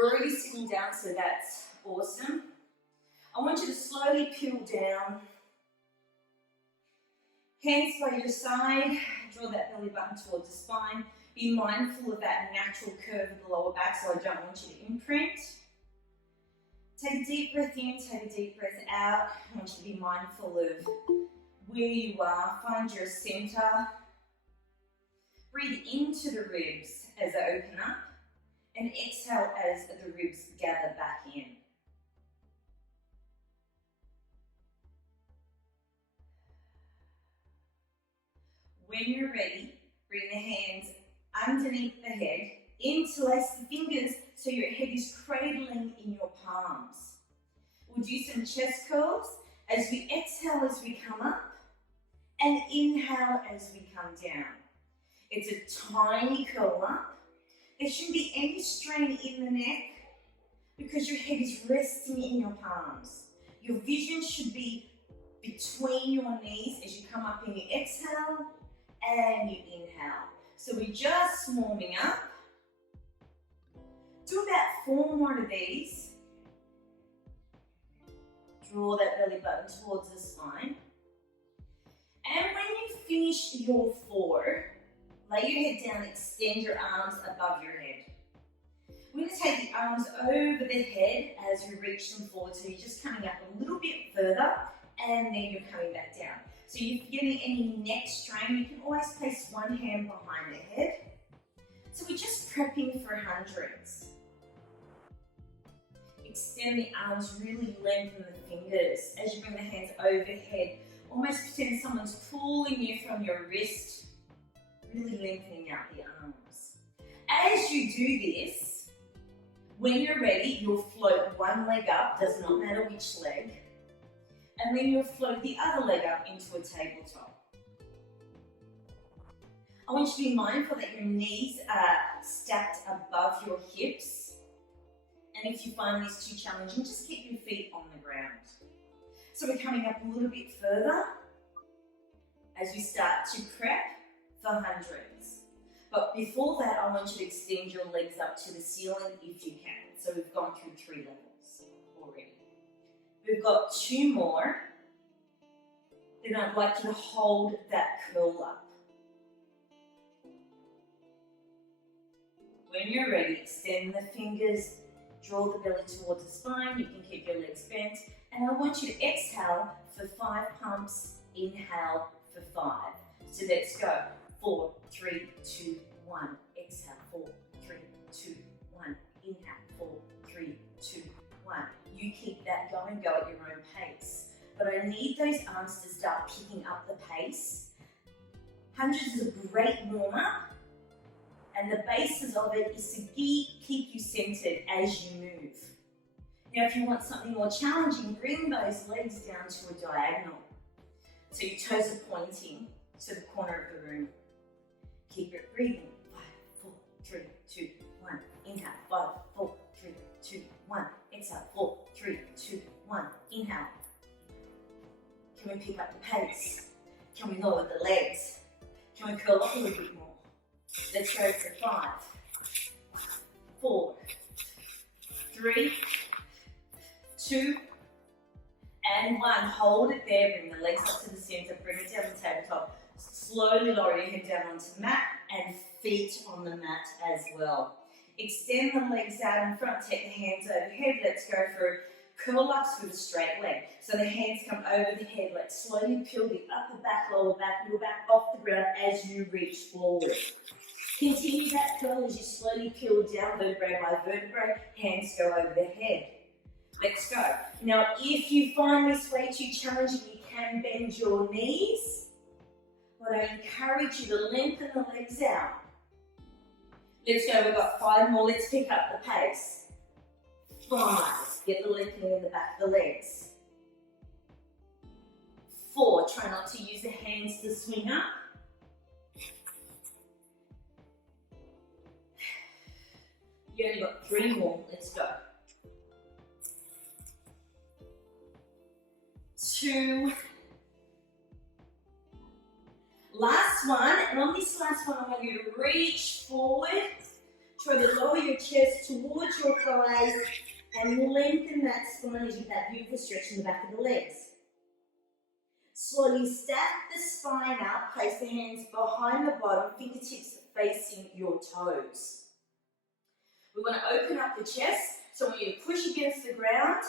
We're already sitting down, so that's awesome. I want you to slowly peel down. Hands by your side, draw that belly button towards the spine. Be mindful of that natural curve of the lower back, so I don't want you to imprint. Take a deep breath in, take a deep breath out. I want you to be mindful of where you are. Find your center. Breathe into the ribs as they open up, and exhale as the ribs gather back in. When you're ready, bring the hands underneath the head, interlace the fingers so your head is cradling in your palms. We'll do some chest curls as we exhale as we come up, and inhale as we come down. It's a tiny curl up. There shouldn't be any strain in the neck because your head is resting in your palms. Your vision should be between your knees as you come up and you exhale and you inhale. So we're just warming up. Do about 4 more of these. Draw that belly button towards the spine. And when you finish your 4, lay your head down, extend your arms above your head. We're going to take the arms over the head as we reach them forward. So you're just coming up a little bit further and then you're coming back down. So if you're getting any neck strain, you can always place one hand behind the head. So we're just prepping for hundreds. Extend the arms, really lengthen the fingers as you bring the hands overhead. Almost pretend someone's pulling you from your wrist, really lengthening out the arms. As you do this, when you're ready, you'll float one leg up, does not matter which leg, and then you'll float the other leg up into a tabletop. I want you to be mindful that your knees are stacked above your hips, and if you find this too challenging, just keep your feet on the ground. So we're coming up a little bit further as we start to prep for hundreds. But before that, I want you to extend your legs up to the ceiling if you can. So we've gone through 3 levels already. We've got 2 more. Then I'd like you to hold that curl up. When you're ready, extend the fingers, draw the belly towards the spine. You can keep your legs bent. And I want you to exhale for 5 pumps, inhale for 5. So let's go. 4, 3, 2, 1. Exhale. 4, 3, 2, 1. Inhale. 4, 3, 2, 1. You keep that going, go at your own pace. But I need those arms to start picking up the pace. Hundreds is a great warm-up, and the basis of it is to keep you centered as you move. Now, if you want something more challenging, bring those legs down to a diagonal. So your toes are pointing to the corner of the room. Keep it breathing. 5, 4, 3, 2, 1. Inhale. 5, 4, 3, 2, 1. Exhale. 4, 3, 2, 1. Inhale. Can we pick up the pace? Can we lower the legs? Can we curl up a little bit more? Let's go for 5, 4, 3, 2, and 1. Hold it there. Bring the legs up to the center. Bring it down the tabletop. Slowly lower your head down onto the mat and feet on the mat as well. Extend the legs out in front. Take the hands overhead. Let's go for curl ups with a straight leg. So the hands come over the head. Let's slowly peel the upper back, lower back, middle back off the ground as you reach forward. Continue that curl as you slowly peel down vertebrae by vertebrae. Hands go over the head. Let's go. Now, if you find this way too challenging, you can bend your knees, but I encourage you to lengthen the legs out. Let's go. We've got 5 more. Let's pick up the pace. 5. Get the lengthening in the back of the legs. 4. Try not to use the hands to swing up. You only got 3 more. Let's go. 2. Last one, and on this last one I want you to reach forward, Try to lower your chest towards your thighs and lengthen that spine as you get that beautiful stretch in the back of the legs. Slowly stack the spine up, place the hands behind the bottom, fingertips facing your toes. We want to open up the chest, so I want you to push against the ground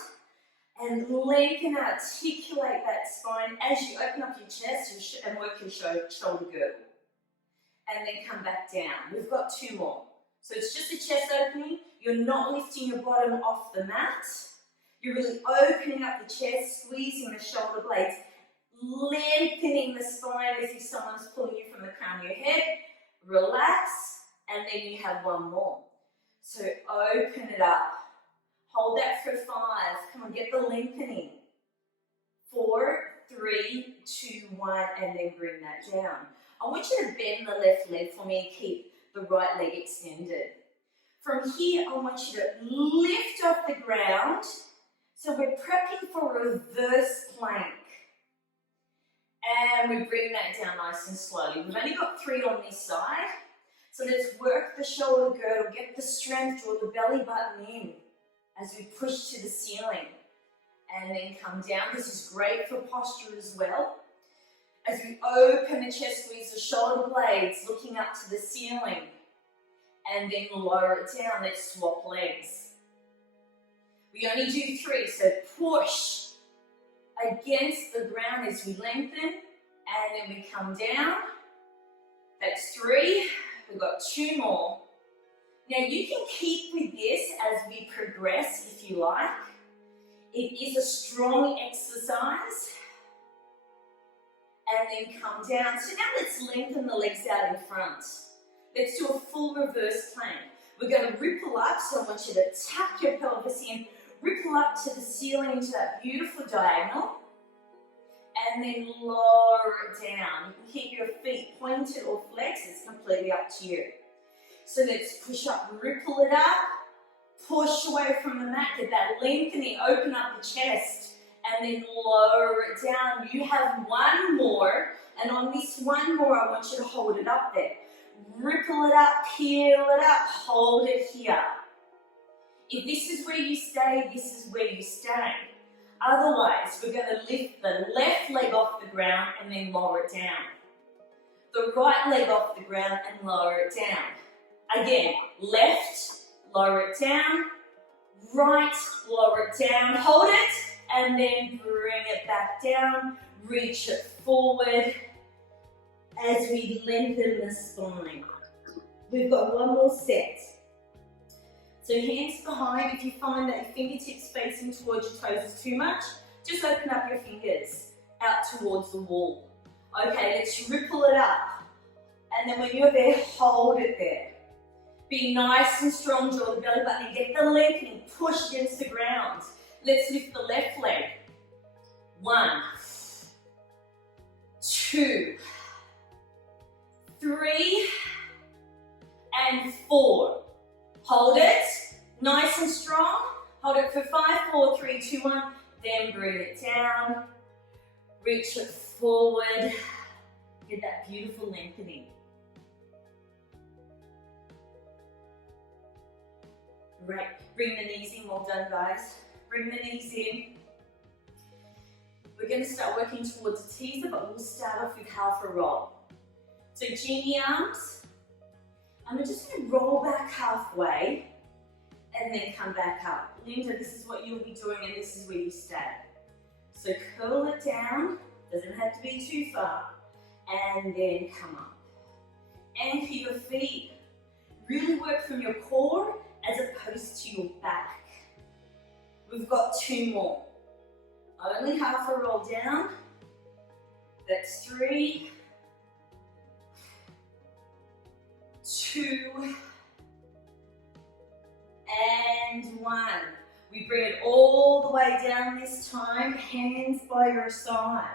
and lengthen, articulate that spine as you open up your chest and work your shoulder girdle. And then come back down. We've got 2 more. So it's just a chest opening. You're not lifting your bottom off the mat. You're really opening up the chest, squeezing the shoulder blades, lengthening the spine as if someone's pulling you from the crown of your head. Relax, and then you have 1 more. So open it up. Hold that for 5. Come on, get the lengthening. 4, 3, 2, 1, and then bring that down. I want you to bend the left leg for me and keep the right leg extended. From here, I want you to lift off the ground. So we're prepping for a reverse plank. And we bring that down nice and slowly. We've only got 3 on this side. So let's work the shoulder girdle, get the strength, draw the belly button in as we push to the ceiling. And then come down. This is great for posture as well. As we open the chest, squeeze the shoulder blades, looking up to the ceiling. And then lower it down. Let's swap legs. We only do 3, so push against the ground as we lengthen, and then we come down. That's 3. We've got 2 more. Now you can keep with this as we progress if you like. It is a strong exercise. And then come down. So now let's lengthen the legs out in front. Let's do a full reverse plank. We're going to ripple up, so I want you to tuck your pelvis in, ripple up to the ceiling into that beautiful diagonal, and then lower it down. You can keep your feet pointed or flexed, it's completely up to you. So let's push up, ripple it up, push away from the mat, get that lengthening, open up the chest, and then lower it down. You have 1 more, and on this 1 more, I want you to hold it up there. Ripple it up, peel it up, hold it here. If this is where you stay, this is where you stay. Otherwise, we're going to lift the left leg off the ground and then lower it down. The right leg off the ground and lower it down. Again, left, lower it down. Right, lower it down. Hold it, and then bring it back down. Reach it forward as we lengthen the spine. We've got 1 more set. So hands behind. If you find that your fingertips facing towards your toes is too much, just open up your fingers out towards the wall. Okay, let's ripple it up. And then when you're there, hold it there. Be nice and strong, draw the belly button and get the lengthening, push against the ground. Let's lift the left leg. 1, 2, 3, and 4. Hold it, nice and strong. Hold it for 5, 4, 3, 2, 1. Then bring it down. Reach it forward. Get that beautiful lengthening. Great. Bring the knees in. Well done, guys. Bring the knees in. We're going to start working towards a teaser, but we'll start off with half a roll. So genie arms. I'm just going to roll back halfway and then come back up. Linda, this is what you'll be doing and this is where you stay. So curl it down, doesn't have to be too far, and then come up. Anchor your feet. Really work from your core as opposed to your back. We've got 2 more. Only half a roll down. That's 3, 2, and 1. We bring it all the way down this time, hands by your side.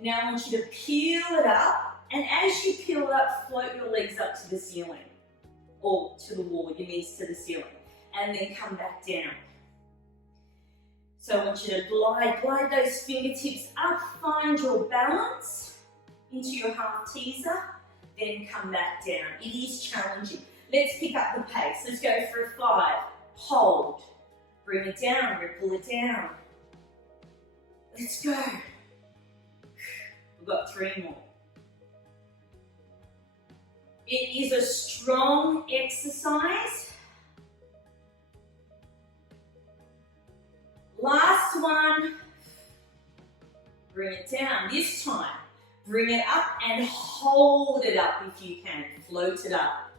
Now I want you to peel it up, and as you peel it up, float your legs up to the ceiling, or to the wall, your knees to the ceiling, and then come back down. So I want you to glide those fingertips up, find your balance into your half teaser, then come back down. It is challenging. Let's pick up the pace. Let's go for a 5. Hold. Bring it down, ripple it down. Let's go. We've got 3 more. It is a strong exercise. Last one. Bring it down. This time, bring it up and hold it up if you can. Float it up.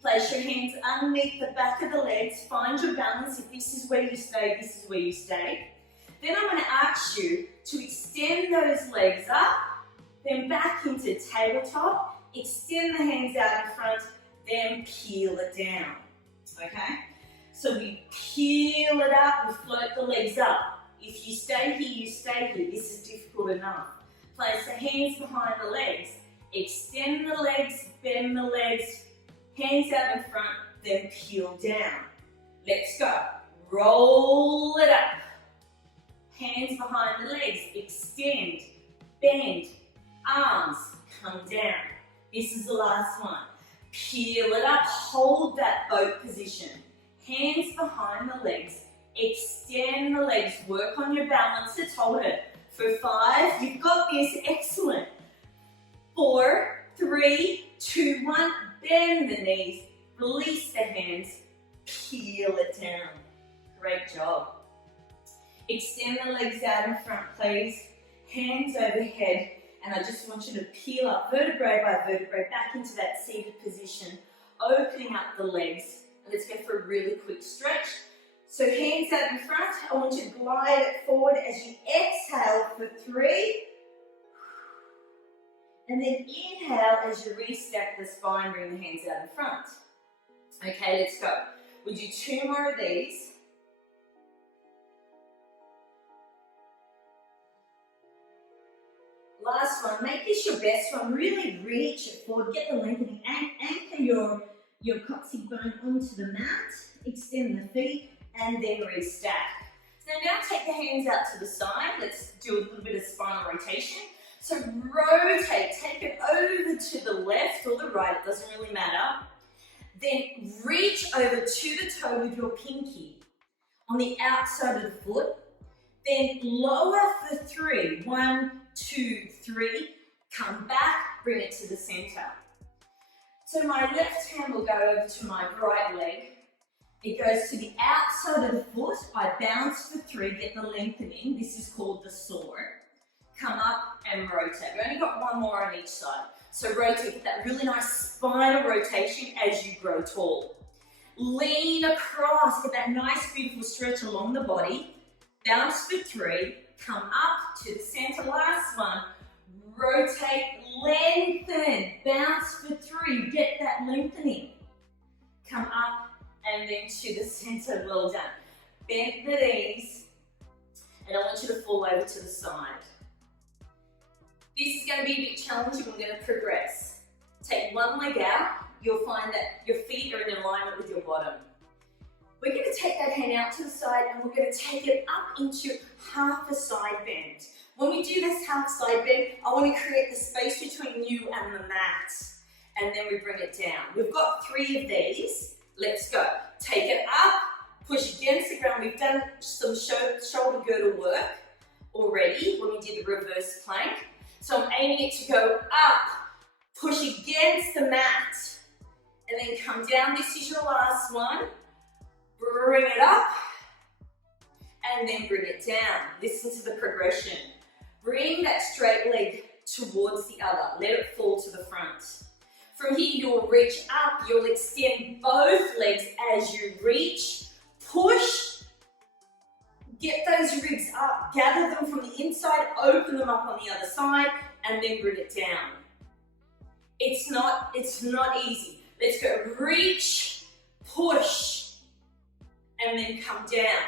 Place your hands underneath the back of the legs. Find your balance. If this is where you stay, this is where you stay. Then I'm going to ask you to extend those legs up, then back into tabletop. Extend the hands out in front, then peel it down. Okay? So we peel it up, we float the legs up. If you stay here, you stay here. This is difficult enough. Place the hands behind the legs. Extend the legs, bend the legs, hands out in front, then peel down. Let's go. Roll it up. Hands behind the legs. Extend, bend, arms, come down. This is the last one. Peel it up. Hold that boat position. Hands behind the legs. Extend the legs. Work on your balance. Let's hold it. For 5, you've got this. Excellent. 4, 3, 2, 1. Bend the knees. Release the hands. Peel it down. Great job. Extend the legs out in front, please. Hands overhead. And I just want you to peel up vertebrae by vertebrae back into that seated position, opening up the legs. Let's go for a really quick stretch. So hands out in front. I want you to glide it forward as you exhale for 3. And then inhale as you restack the spine, bring the hands out in front. Okay, let's go. We'll do 2 more of these. Last one, make this your best one. Really reach it forward, get the lengthening, anchor your coccyx bone onto the mat, extend the feet, and then restack. So now take the hands out to the side. Let's do a little bit of spinal rotation. So rotate, take it over to the left or the right, it doesn't really matter. Then reach over to the toe with your pinky on the outside of the foot. Then lower for 3. 1, 2, 3. Come back, bring it to the center. So my left hand will go over to my right leg. It goes to the outside of the foot. I bounce for 3, get the lengthening. This is called the soar. Come up and rotate. We only got 1 more on each side. So rotate, get that really nice spinal rotation as you grow tall. Lean across, get that nice beautiful stretch along the body. Bounce for 3, come up to the center, last one. Rotate, lengthen, bounce for 3, get that lengthening. Come up and then to the center, well done. Bend the knees, and I want you to fall over to the side. This is going to be a bit challenging, we're going to progress. Take 1 leg out, you'll find that your feet are in alignment with your bottom. We're going to take that hand out to the side and we're going to take it up into half a side bend. When we do this half side bend, I want to create the space between you and the mat. And then we bring it down. We've got 3 of these. Let's go. Take it up, push against the ground. We've done some shoulder girdle work already when we did the reverse plank. So I'm aiming it to go up, push against the mat, and then come down. This is your last one. Bring it up, and then bring it down. Listen to the progression. Bring that straight leg towards the other. Let it fall to the front. From here, you'll reach up. You'll extend both legs as you reach. Push. Get those ribs up. Gather them from the inside. Open them up on the other side, and then bring it down. It's not easy. Let's go. Reach, push, and then come down.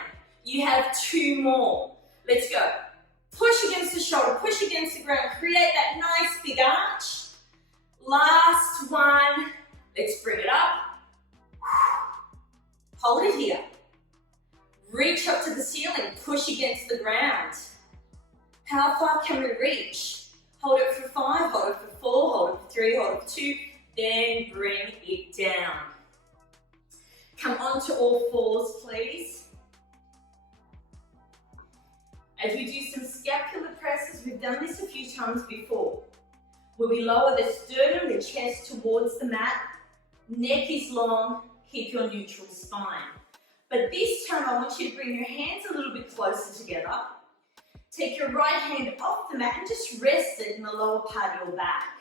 You have 2 more. Let's go. Push against the shoulder, push against the ground, create that nice big arch. Last one. Let's bring it up. Hold it here. Reach up to the ceiling, push against the ground. How far can we reach? Hold it for 5, hold it for 4, hold it for 3, hold it for 2, then bring it down. Come onto all fours, please. As we do some scapular presses, we've done this a few times before, where we lower the sternum, the chest towards the mat, neck is long, keep your neutral spine. But this time I want you to bring your hands a little bit closer together. Take your right hand off the mat and just rest it in the lower part of your back.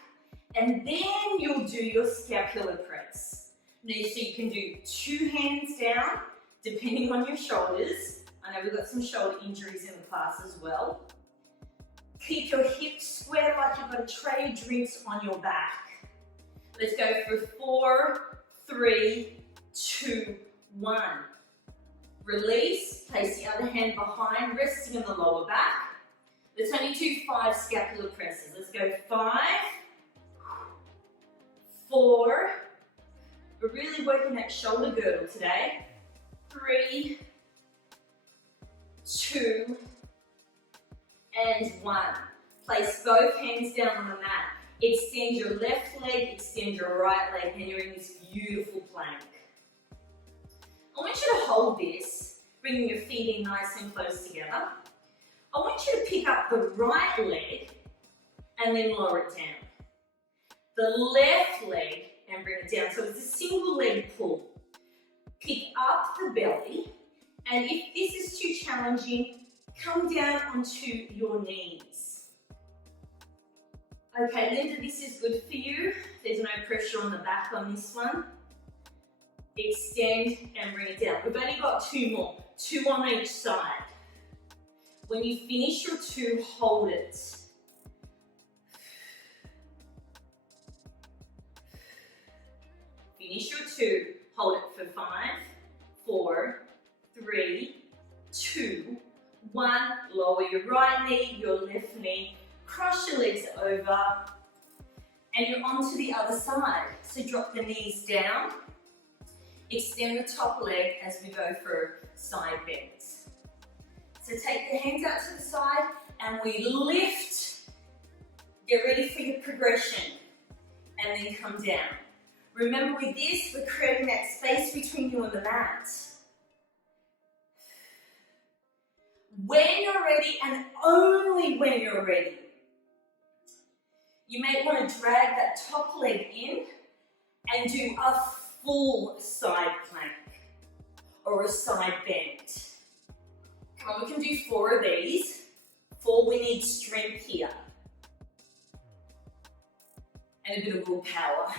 And then you'll do your scapular press. Now, so you can do 2 hands down, depending on your shoulders. I know we've got some shoulder injuries in the class as well. Keep your hips square like you've got a tray of drinks on your back. Let's go for 4, 3, 2, 1. Release, place the other hand behind, resting in the lower back. Let's only do 5 scapular presses. Let's go 5, 4, we're really working that shoulder girdle today. 3, 2, and 1. Place both hands down on the mat. Extend your left leg, extend your right leg, and you're in this beautiful plank. I want you to hold this, bringing your feet in nice and close together. I want you to pick up the right leg and then lower it down. The left leg and bring it down. So it's a single leg pull. Pick up the belly, and if this is too challenging, come down onto your knees. Okay, Linda, this is good for you. There's no pressure on the back on this one. Extend and bring it down. We've only got 2 more, 2 on each side. When you finish your 2, hold it. Finish your 2, hold it for 5, 4, 3, 2, 1. Lower your right knee, your left knee, cross your legs over, and you're onto the other side. So drop the knees down, extend the top leg as we go for side bends. So take the hands out to the side and we lift. Get ready for your progression and then come down. Remember, with this, we're creating that space between you and the mat. When you're ready, and only when you're ready, you may want to drag that top leg in and do a full side plank or a side bend. Come on, we can do 4 of these. 4, we need strength here. And a bit of willpower.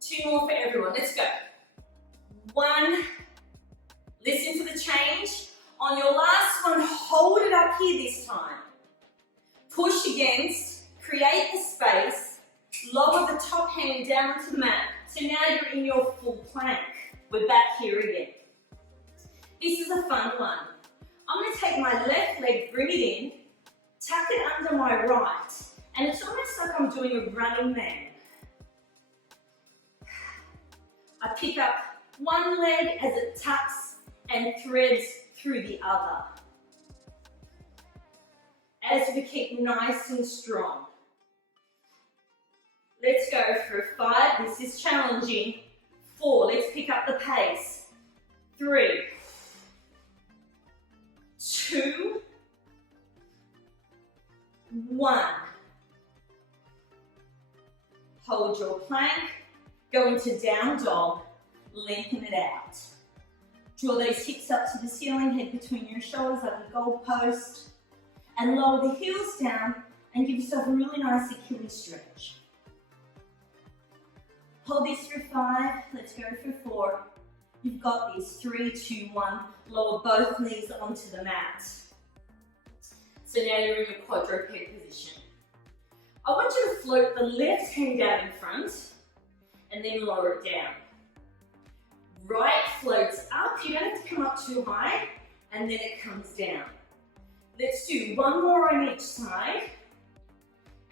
2 more for everyone, let's go. 1, listen to the change. On your last one, hold it up here this time. Push against, create the space, lower the top hand down to the mat. So now you're in your full plank. We're back here again. This is a fun one. I'm going to take my left leg, bring it in, tuck it under my right, and it's almost like I'm doing a running man. I pick up one leg as it tucks and threads through the other. As we keep nice and strong. Let's go for 5, this is challenging. 4, let's pick up the pace. 3, 2, 1. Hold your plank, go into down dog, lengthen it out. Draw those hips up to the ceiling, head between your shoulders like a goalpost, and lower the heels down and give yourself a really nice Achilles stretch. Hold this for 5, let's go for 4. You've got this, 3, 2, 1. Lower both knees onto the mat. So now you're in your quadruped position. I want you to float the left hand out in front and then lower it down. Right floats up, you don't have to come up too high, and then it comes down. Let's do 1 more on each side.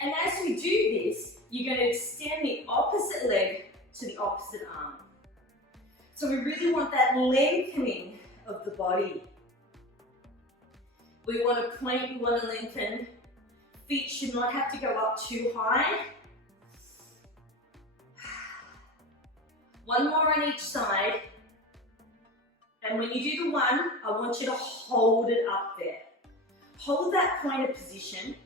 And as we do this, you're going to extend the opposite leg to the opposite arm. So we really want that lengthening of the body. We want to plank, we want to lengthen. Feet should not have to go up too high. One more on each side. And when you do the one, I want you to hold it up there. Hold that kind of position.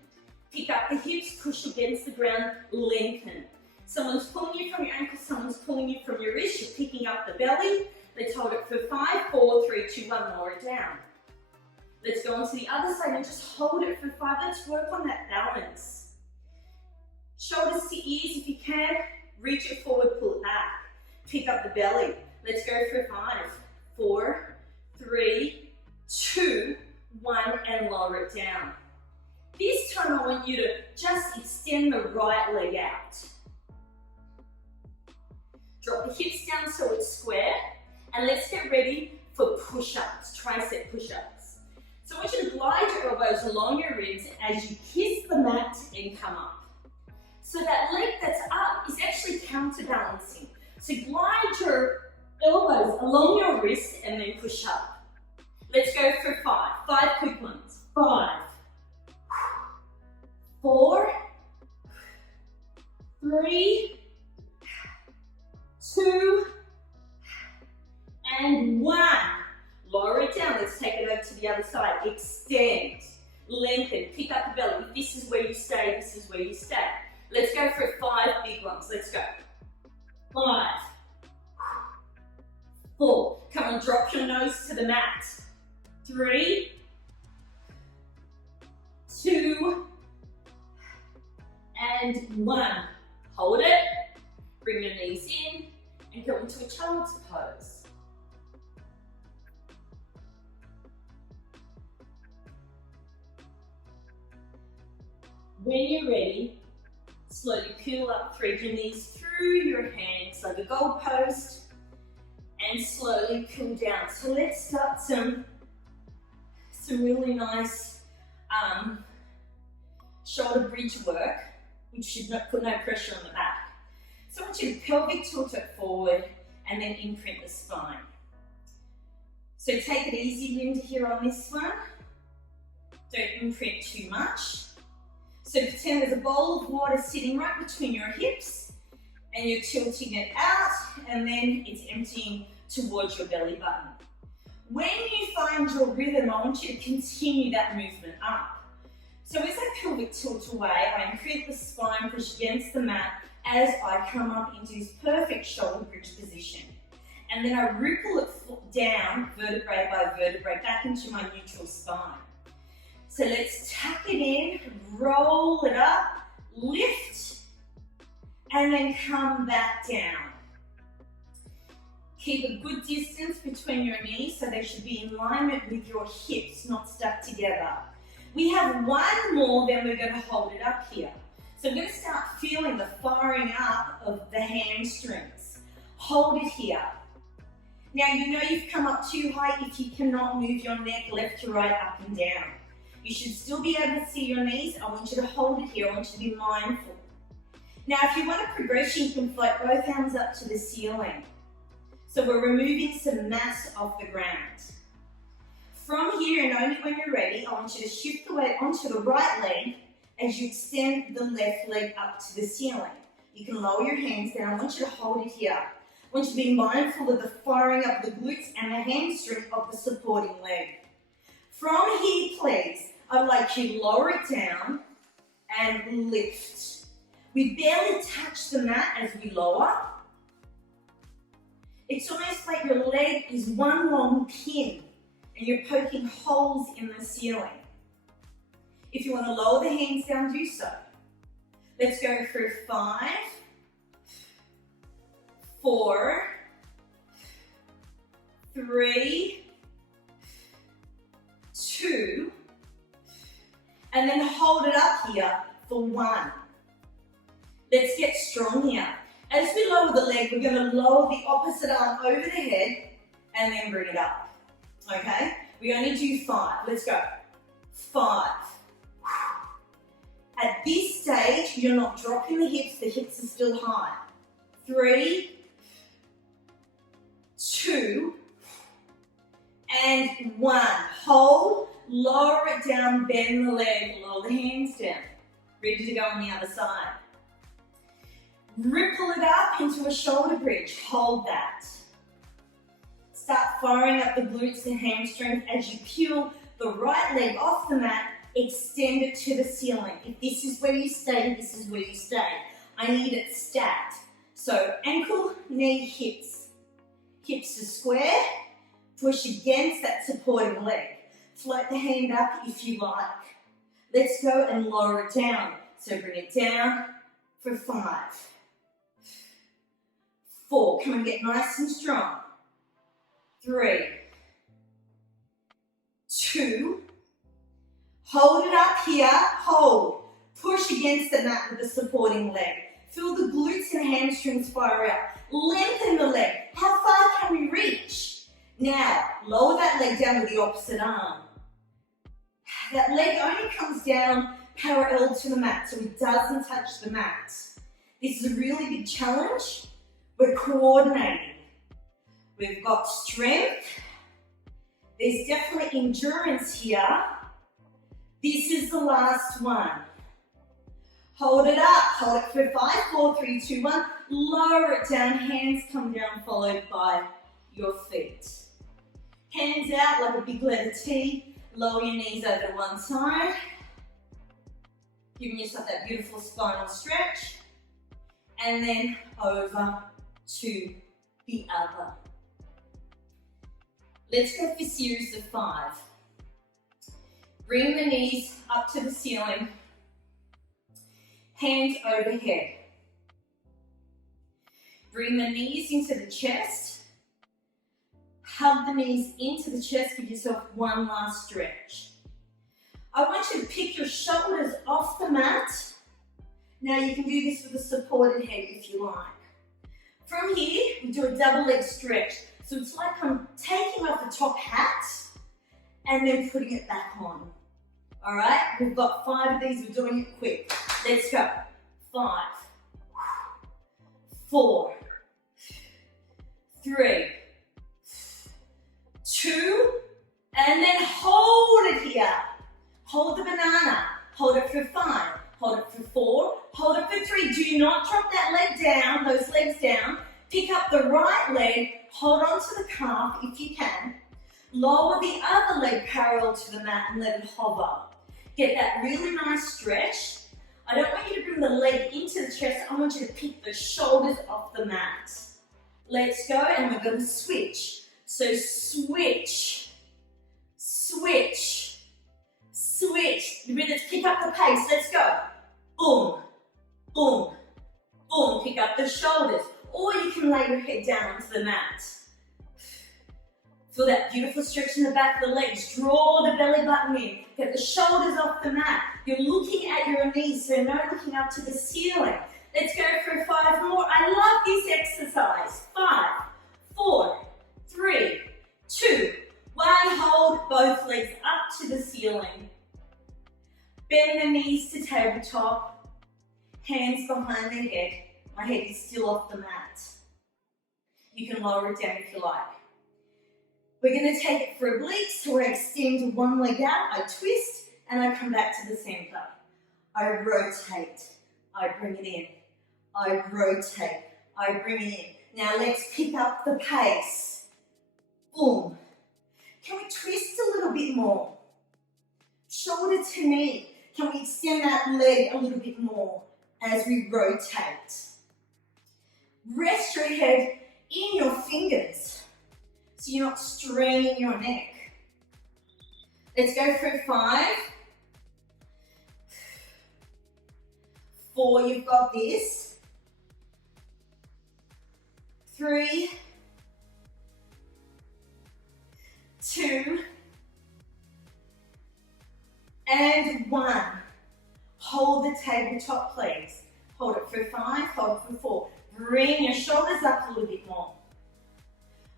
Pick up the hips, push against the ground, lengthen. Someone's pulling you from your ankle, someone's pulling you from your wrist, you're picking up the belly. Let's hold it for 5, 4, 3, 2, 1, lower it down. Let's go on to the other side and just hold it for 5. Let's work on that balance. Shoulders to ears if you can. Reach it forward, pull it back. Pick up the belly. Let's go for 5, 4, 3, 2, 1, and lower it down. This time I want you to just extend the right leg out. Drop the hips down so it's square, and let's get ready for push-ups, tricep push-ups. So I want you to glide your elbows along your ribs as you kiss the mat and come up. So that leg that's up is actually counterbalancing. So glide your elbows along your wrist and then push up. Let's go for 5. 5 quick ones. 5, 4, 3, 2, and 1. Lower it down. Let's take it over to the other side. Extend, lengthen, pick up the belly. If this is where you stay, this is where you stay. Let's go for 5 big ones. Let's go. 5, 4. Come on, drop your nose to the mat. 3, 2, and 1. Hold it. Bring your knees in and go into a child's pose. When you're ready, slowly peel up, thread your knees through your hands like a goalpost, and slowly peel down. So let's start some really nice shoulder bridge work, which should not put no pressure on the back. So I want you to pelvic tilt it forward and then imprint the spine. So take it easy, Linda, here on this one. Don't imprint too much. So pretend there's a bowl of water sitting right between your hips and you're tilting it out and then it's emptying towards your belly button. When you find your rhythm, I want you to continue that movement up. So as I pelvic tilt away, I imprint the spine, push against the mat as I come up into this perfect shoulder bridge position. And then I ripple it down, vertebrae by vertebrae, back into my neutral spine. So let's tuck it in, roll it up, lift, and then come back down. Keep a good distance between your knees so they should be in alignment with your hips, not stuck together. We have 1 more, then we're going to hold it up here. So I'm going to start feeling the firing up of the hamstrings. Hold it here. Now you know you've come up too high if you cannot move your neck left to right, up and down. You should still be able to see your knees. I want you to hold it here. I want you to be mindful. Now, if you want a progression, you can float both hands up to the ceiling. So we're removing some mass off the ground. From here, and only when you're ready, I want you to shift the weight onto the right leg as you extend the left leg up to the ceiling. You can lower your hands down. I want you to hold it here. I want you to be mindful of the firing up the glutes and the hamstring of the supporting leg. From here, please, I'd like you to lower it down and lift. We barely touch the mat as we lower. It's almost like your leg is one long pin and you're poking holes in the ceiling. If you want to lower the hands down, do so. Let's go for 5, 4, 3, 2, and then hold it up here for 1. Let's get strong here. As we lower the leg, we're going to lower the opposite arm over the head and then bring it up. Okay? We only do 5. Let's go. 5. At this stage, you're not dropping the hips are still high. 3, 2, and 1. Hold, lower it down, bend the leg, lower the hands down. Ready to go on the other side. Ripple it up into a shoulder bridge. Hold that. Start firing up the glutes and hamstrings as you peel the right leg off the mat, extend it to the ceiling. If this is where you stay, this is where you stay. I need it stacked. So ankle, knee, hips. Hips to square, push against that supporting leg. Float the hand up if you like. Let's go and lower it down. So bring it down for 5, 4, come and get nice and strong. 3, 2, hold it up here, hold. Push against the mat with the supporting leg. Feel the glutes and hamstrings fire out. Lengthen the leg. How far can we reach? Now, lower that leg down with the opposite arm. That leg only comes down parallel to the mat, so it doesn't touch the mat. This is a really big challenge. We're coordinating. We've got strength. There's definitely endurance here. This is the last one. Hold it up. Hold it for 5, 4, 3, 2, 1. Lower it down. Hands come down, followed by your feet. Hands out like a big letter T. Lower your knees over one side. Giving yourself that beautiful spinal stretch. And then over to the other. Let's go for a series of 5. Bring the knees up to the ceiling. Hands overhead. Bring the knees into the chest. Hug the knees into the chest. Give yourself one last stretch. I want you to pick your shoulders off the mat. Now you can do this with a supported head if you like. From here, we do a double leg stretch. So it's like I'm taking off the top hat and then putting it back on. All right, we've got 5 of these. We're doing it quick. Let's go. 5, 4, 3, 2, and then hold it here. Hold the banana. Hold it for 5. Hold it for 4. Hold it for 3. Do not drop that leg down, those legs down. Pick up the right leg. Hold on to the calf if you can. Lower the other leg parallel to the mat and let it hover. Get that really nice stretch. I don't want you to bring the leg into the chest. I want you to pick the shoulders off the mat. Let's go, and we're going to switch. So switch, switch, switch. Let's pick up the pace. Let's go. Boom, boom, boom. Pick up the shoulders. Or you can lay your head down onto the mat. Feel that beautiful stretch in the back of the legs. Draw the belly button in. Get the shoulders off the mat. You're looking at your knees, so no looking up to the ceiling. Let's go for 5 more. I love this exercise. 5, 4, 3, 2, 1. Hold both legs up to the ceiling. Bend the knees to tabletop. Hands behind the head. My head is still off the mat. You can lower it down if you like. We're going to take it for obliques, so I extend one leg out, I twist, and I come back to the center. I rotate, I bring it in. I rotate, I bring it in. Now let's pick up the pace. Boom. Can we twist a little bit more? Shoulder to knee. Can we extend that leg a little bit more as we rotate? Rest your head in your fingers so you're not straining your neck. Let's go for 5, 4, you've got this. 3, 2, and 1. Hold the tabletop, please. Hold it for 5, hold it for 4. Bring your shoulders up a little bit more.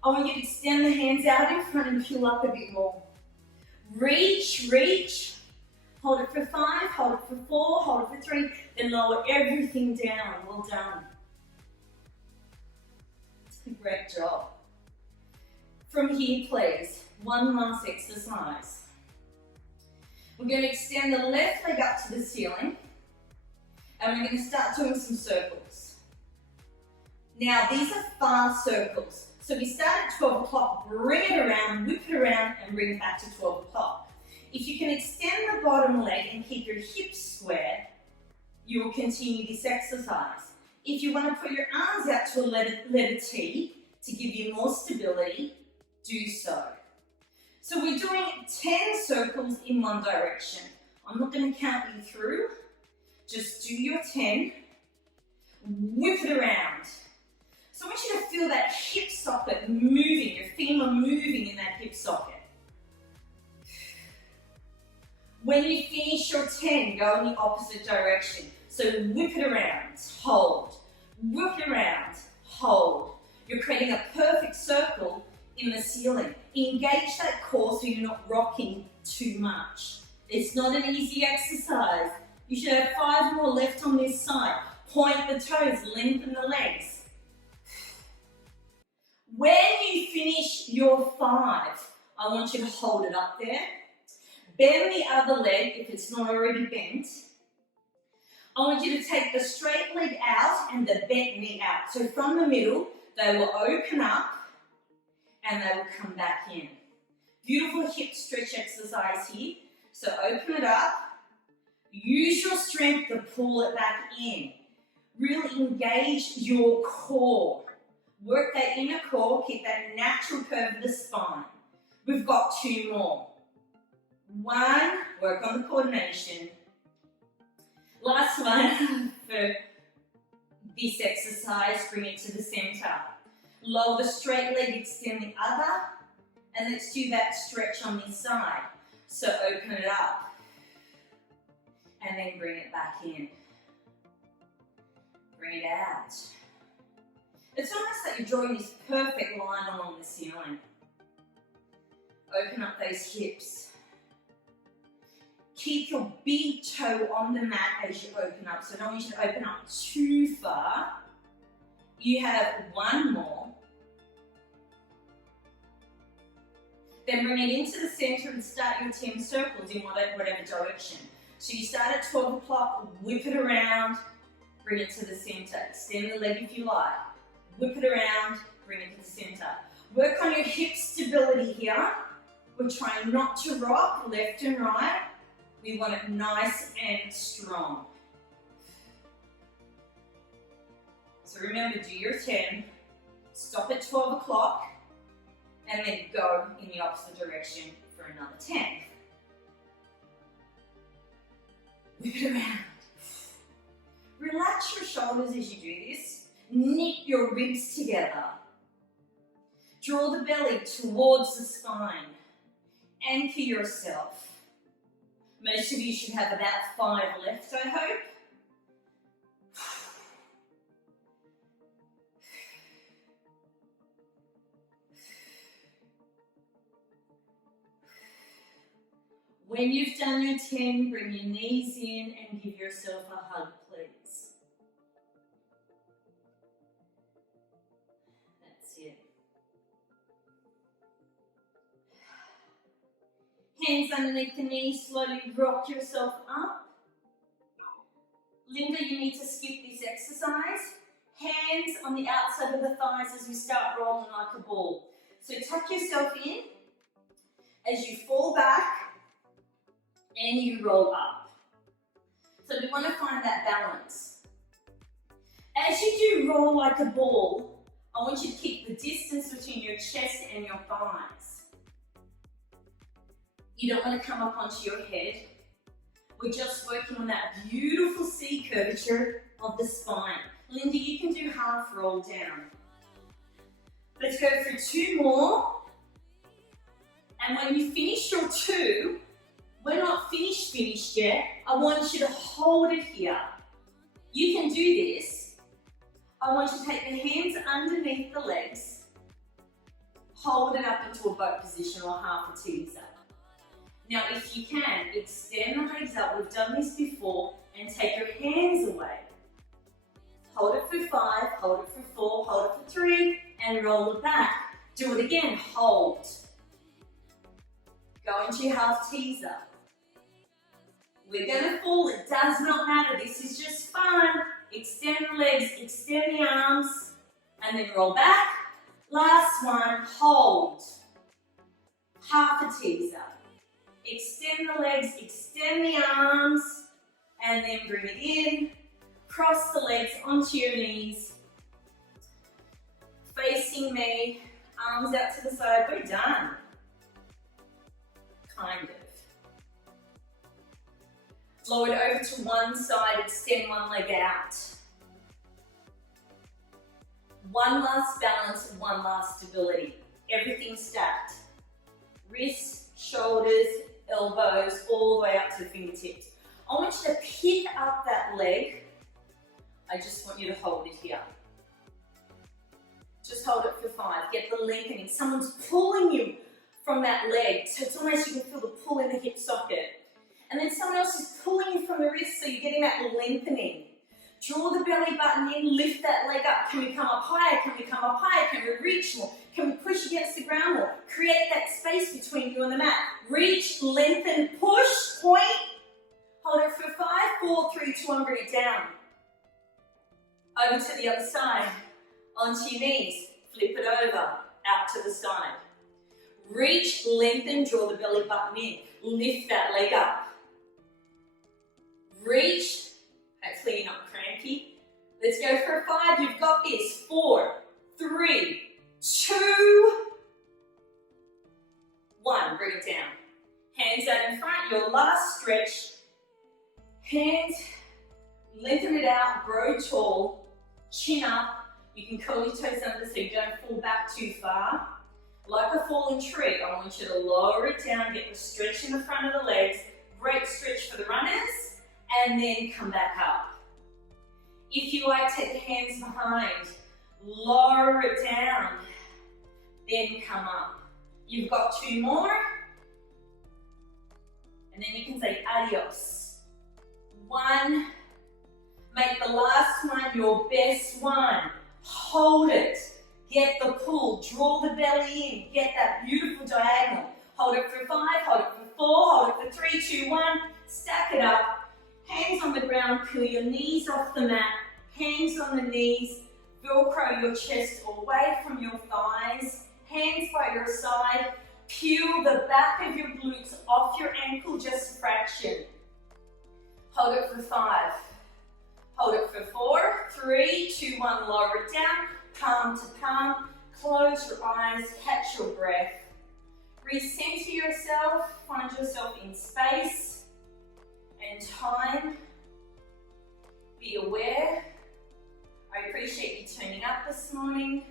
I want you to extend the hands out in front and pull up a bit more. Reach, reach. Hold it for 5, hold it for 4, hold it for 3, then lower everything down. Well done. Great job. From here, please, one last exercise. We're going to extend the left leg up to the ceiling, and we're going to start doing some circles. Now these are fast circles. So we start at 12 o'clock, bring it around, whip it around, and bring it back to 12 o'clock. If you can extend the bottom leg and keep your hips square, you will continue this exercise. If you want to put your arms out to a letter T to give you more stability, do so. So we're doing 10 circles in one direction. I'm not going to count you through. Just do your 10. Whip it around. So I want you to feel that hip socket moving, your femur moving in that hip socket. When you finish your 10, go in the opposite direction. So whip it around, hold. Whip it around, hold. You're creating a perfect circle in the ceiling. Engage that core so you're not rocking too much. It's not an easy exercise. You should have 5 more left on this side. Point the toes, lengthen the legs. When you finish your 5, I want you to hold it up there. Bend the other leg if it's not already bent. I want you to take the straight leg out and the bent knee out. So from the middle, they will open up and they will come back in. Beautiful hip stretch exercise here. So open it up. Use your strength to pull it back in. Really engage your core. Work that inner core, keep that natural curve of the spine. We've got 2 more. 1, work on the coordination. Last one for this exercise, bring it to the center. Lower the straight leg, extend the other, and let's do that stretch on this side. So open it up, and then bring it back in. Bring it out. It's almost like you're drawing this perfect line along the ceiling. Open up those hips. Keep your big toe on the mat as you open up. So I don't want you to open up too far. You have 1 more. Then bring it into the center and start your 10 circles in whatever direction. So you start at 12 o'clock, whip it around, bring it to the center. Extend the leg if you like. Whip it around, bring it to the center. Work on your hip stability here. We're trying not to rock left and right. We want it nice and strong. So remember, do your 10, stop at 12 o'clock, and then go in the opposite direction for another 10. Whip it around. Relax your shoulders as you do this. Knit your ribs together. Draw the belly towards the spine. Anchor yourself. Most of you should have about 5 left, I hope. When you've done your 10, bring your knees in and give yourself a hug, please. That's it. Hands underneath the knees, slowly rock yourself up. Linda, you need to skip this exercise. Hands on the outside of the thighs as we start rolling like a ball. So tuck yourself in as you fall back and you roll up. So we want to find that balance. As you do roll like a ball, I want you to keep the distance between your chest and your thighs. You don't want to come up onto your head. We're just working on that beautiful C curvature of the spine. Linda, you can do half roll down. Let's go through 2 more. And when you finish your 2, we're not finished yet. I want you to hold it here. You can do this. I want you to take the hands underneath the legs, hold it up into a boat position or half a teaser. Now, if you can, extend the legs up. We've done this before, and take your hands away. Hold it for 5, hold it for 4, hold it for 3, and roll it back. Do it again, hold. Go into your half teaser. We're gonna fall, it does not matter. This is just fun. Extend the legs, extend the arms. and then roll back. Last one, hold. Half a teaser. Extend the legs, extend the arms, and then bring it in. Cross the legs onto your knees. Facing me, arms out to the side. We're done. Kind of. Lower it over to one side, extend one leg out. One last balance and one last stability. Everything stacked. Wrists, shoulders, elbows, all the way up to the fingertips. I want you to pick up that leg. I just want you to hold it here. Just hold it for 5. Get the lengthening. Someone's pulling you from that leg, so it's almost you can feel the pull in the hip socket. And then someone else is pulling you from the wrist, so you're getting that lengthening. Draw the belly button in, lift that leg up. Can we come up higher? Can we come up higher? Can we reach more? Can we push against the ground more? Create that space between you and the mat. Reach, lengthen, push, point. Hold it for 5, 4, 3, 2, 1, bring it down. Over to the other side. Onto your knees. Flip it over. Out to the side. Reach, lengthen, draw the belly button in. Lift that leg up. Reach. Hopefully you're not cranky. Let's go for a 5. You've got this. 4, 3, 2, 1. Bring it down. Hands out in front. Your last stretch. Hands. Lengthen it out. Grow tall. Chin up. You can curl your toes under so you don't fall back too far. Like a falling tree, I want you to lower it down, get the stretch in the front of the legs, great stretch for the runners, and then come back up. If you like, take the hands behind, lower it down, then come up. You've got 2 more, and then you can say adios. 1, make the last one your best one. Hold it. Get the pull, draw the belly in, get that beautiful diagonal. Hold it for 5, hold it for 4, hold it for 3, 2, 1. Stack it up. Hands on the ground, peel your knees off the mat. Hands on the knees. Velcro your chest away from your thighs. Hands by your side. Peel the back of your glutes off your ankle, just a fraction. Hold it for 5. Hold it for 4, 3, 2, 1. Lower it down. Palm to palm, close your eyes, catch your breath. Recenter yourself, find yourself in space and time. Be aware. I appreciate you turning up this morning.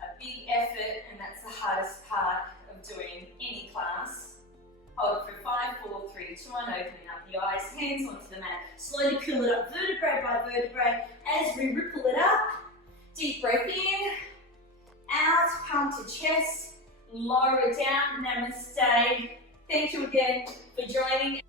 A big effort, and that's the hardest part of doing any class. Hold it for 5, 4, 3, 2, 1, opening up the eyes, hands onto the mat. Slowly peel it up vertebrae by vertebrae as we ripple it up. Deep breath in, out, palm to chest, lower it down, namaste. Thank you again for joining.